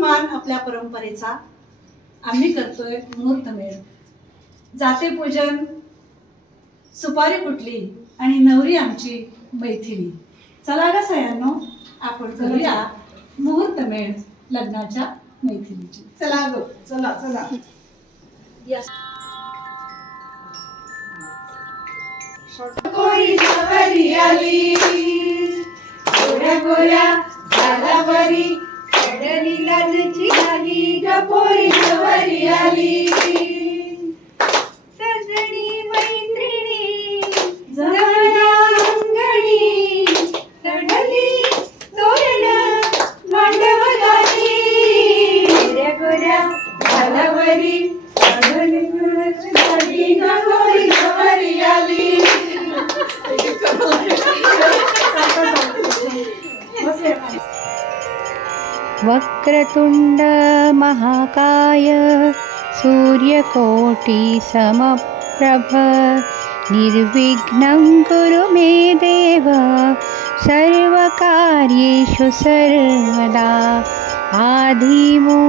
मान आपल्या परंपरेचा आम्ही करतोय मुहूर्तमेळ. जाते पूजन, सुपारी फुटली आणि नवरी आमची मैथिली. चला ग सयानो, आपण करूया मुहूर्तमेळ लग्नाच्या मैथिलीची. चला ग, चला चला. कोळी नवरी आली, गोऱ्या गोऱ्या झाला बरी, कडली लालची आली ग पोरी नवरी आली. सजनी मैत्रिणी जमल्या अंगणी, कडली तोरण मांडव घाली, गोऱ्या गोऱ्या झाला बरी, कडली लालची आली ग पोरी नवरी आली. वक्रतुंड महाकाय सूर्यकोटि समप्रभ निर्विघ्नं कुरु मे देव सर्वकार्येषु सर्वदा. आदिमूलधाडा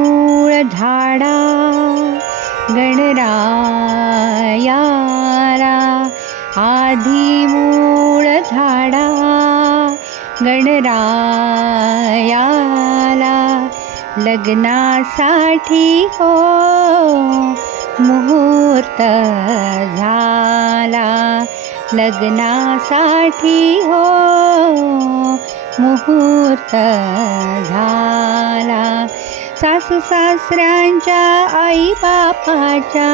गणरायाला, आदिमूलधाडा गणरायाला. लग्नासाठी हो मुहूर्त झाला, लग्नासाठी हो मुहूर्त झाला. सासू सासऱ्यांच्या आई बापाच्या,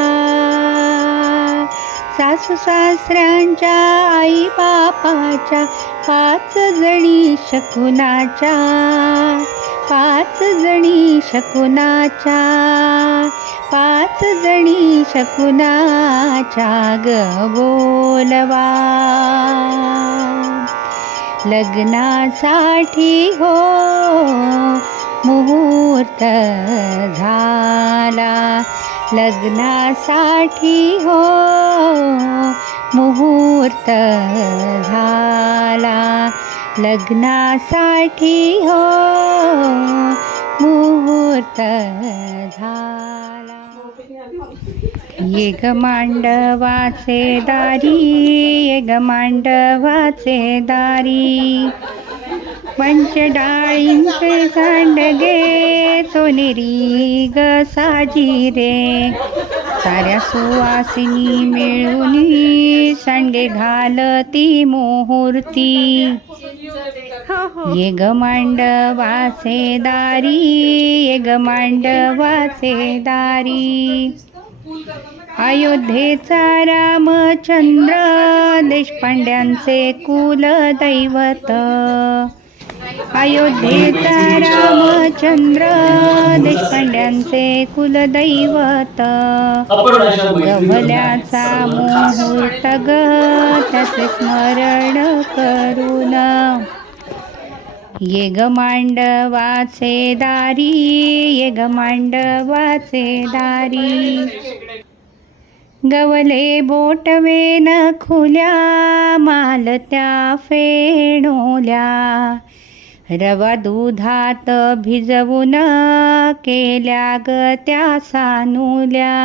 सासू सासऱ्यांच्या आई बापाच्या, 5 जणी शकुनाच्या, 5 जणी शकुनाच्या, 5 जणी शकुनाच्या ग बोलवा. लग्नासाठी हो मुहूर्त झाला, लग्नासाठी हो मुहूर्त झाला, लग्नासाठी हो मुहूर्त झाला. ये ग मांडवाचे दारी, ये ग मांडवाचे दारी, पंचडाळींचे सांडगे सोनेरी ग साजिरे. साऱ्या सुवासिनी मिळून सांडगे घालती मुहूर्ती. ये ग मांडवाचे दारी, ये ग मांडवाचे दारी. अयोध्येचा रामचंद्र देशपांड्यांचे कुलदैवत, अयोध्येचा रामचंद्र देशपांड्यांचे कुलदैवत. गवल्याचा मुहूर्त ग त्याचे स्मरण करून. ये ग मांडवाचे दारी, ये ग मांडवाचे दारी. गवले बोटवेन खुल्या, मालत्या फेणोल्या, रवा दुधात भिजवून केल्या ग त्या सानुल्या.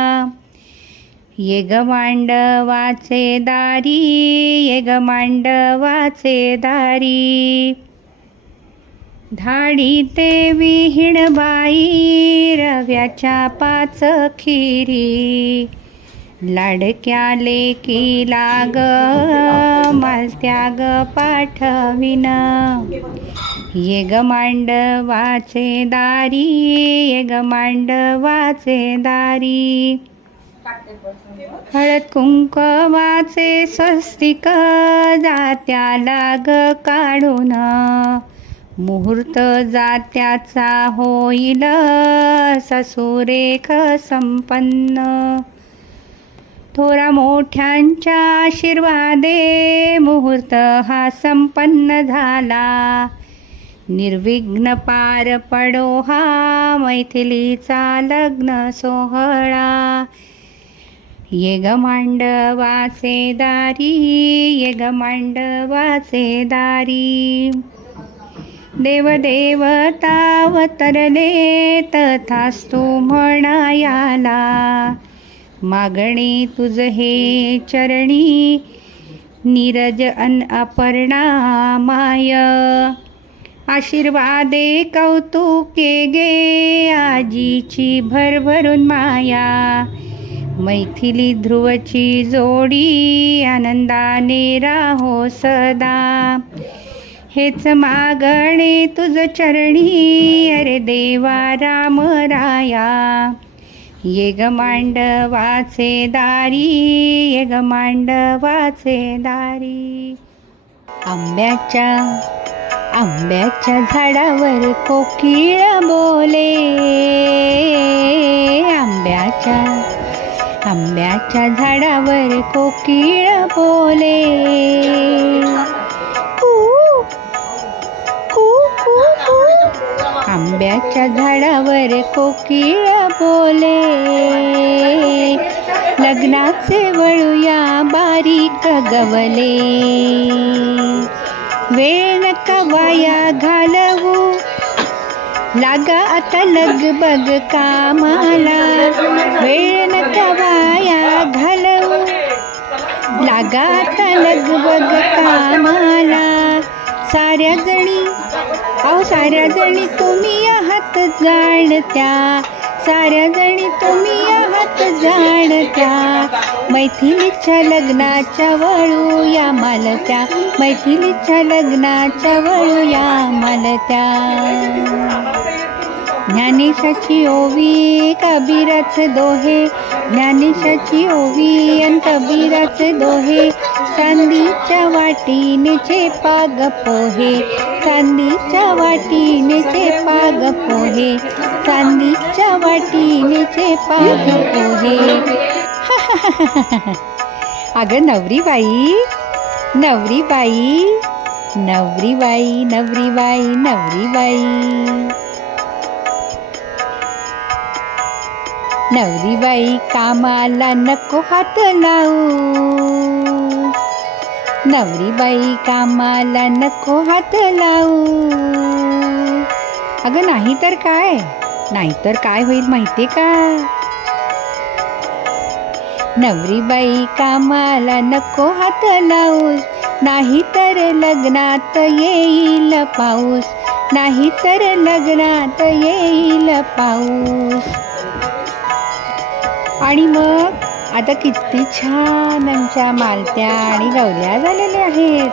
ये ग मांडवाचे दारी, ये ग मांडवाचे दारी. धाडी ते विहीण बाई, रव्याच्या 5 खिरी, लाडक्या लेकीला ग मालत्या ग पाठविन. ये ग मांडवाचे दारी, ये ग मांडवाचे दारी. हळद कुंकवाचे स्वस्तिक जात्याला ग काढून, मुहूर्त जात्याचा होईल ससुरेख संपन्न. थोरा मोठ्यांच्या आशीर्वादे मुहूर्त हा संपन्न झाला. निर्विघ्न पार पडो हा मैथिलीचा लग्न सोहळा. ये ग मांडवाचे दारी, ये ग मांडवाचे दारी. देवदेवता अवतरले तथास्तु म्हणायाला. मागणे तुझ हे चरणी नीरज अन अपर्णा माय. आशीर्वादे कौतुके गे आजीची भरभरून माया. मैथिली ध्रुवची जोडी आनंदाने राहो सदा. हेच मागणे तुझ चरणी अरे देवा राम राया. ये ग मांडवाचे दारी, ये ग मांडवाचे दारी. आंब्याच्या झाडावर कोकिळ बोले. आंब्याच्या झाडावर कोकिळ बोले. आंब्याच्या झाडावर कोकिळ बोले. लग्नाचे वळूया बारीक गवले. वेळ नका वाया घालवू, लागा आता लगबग कामाला. वेळ नका वाया घालवू, लागा आता लगबग कामाला. साऱ्या जणी तुम्ही आहात जाणत्या. साऱ्या जणी तुम्ही आहात जाणत्या. मैथिलीच्या लग्नाच्या वळूया मालत्या. मैथिलीच्या लग्नाच्या वळूया मालत्या. ज्ञानेशाची ओवी कबीराचे दोहे. ज्ञानेशाची ओवी अन कबीराचे दोहे. चांदीच्या वाटीने पाग पोहे. चांदीच्या वाटीने पाग पोहे. चांदीच्या वाटीने पाग पोहे. अगं नवरीबाई, नवरीबाई, नवरीबाई, नवरीबाई, नवरीबाई. नवरीबाई कामाला नको हात लावू. नवरीबाई कामाला नको हात लावू. अगं नाहीतर काय होईल माहिती का. नवरीबाई कामाला नको हात लावूस. नाहीतर लग्नात येईल पाऊस. नाहीतर लग्नात येईल पाऊस. आणि मग आता किती छान आमच्या मालत्या आणि गवल्या झालेल्या आहेत.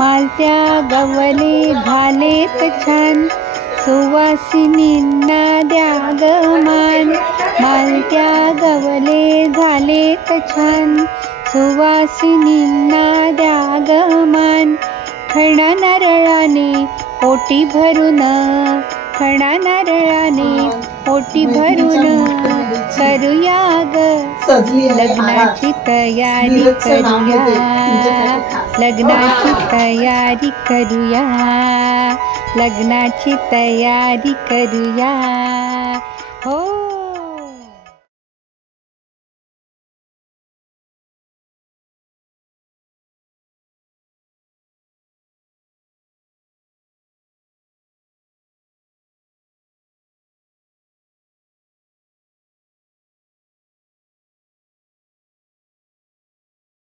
मालत्या गवले झालेत छान, सुवासिनींना द्या ग मान. मालत्या गवले झालेत छान, सुवासिनींना द्या ग मान. खणा नारळाने ओटी भरून, खणा नारळाने ओटी भरून करूया ग लग्नाची तयारी करूया. लग्नाची तयारी करूया. लग्नाची तयारी करूया.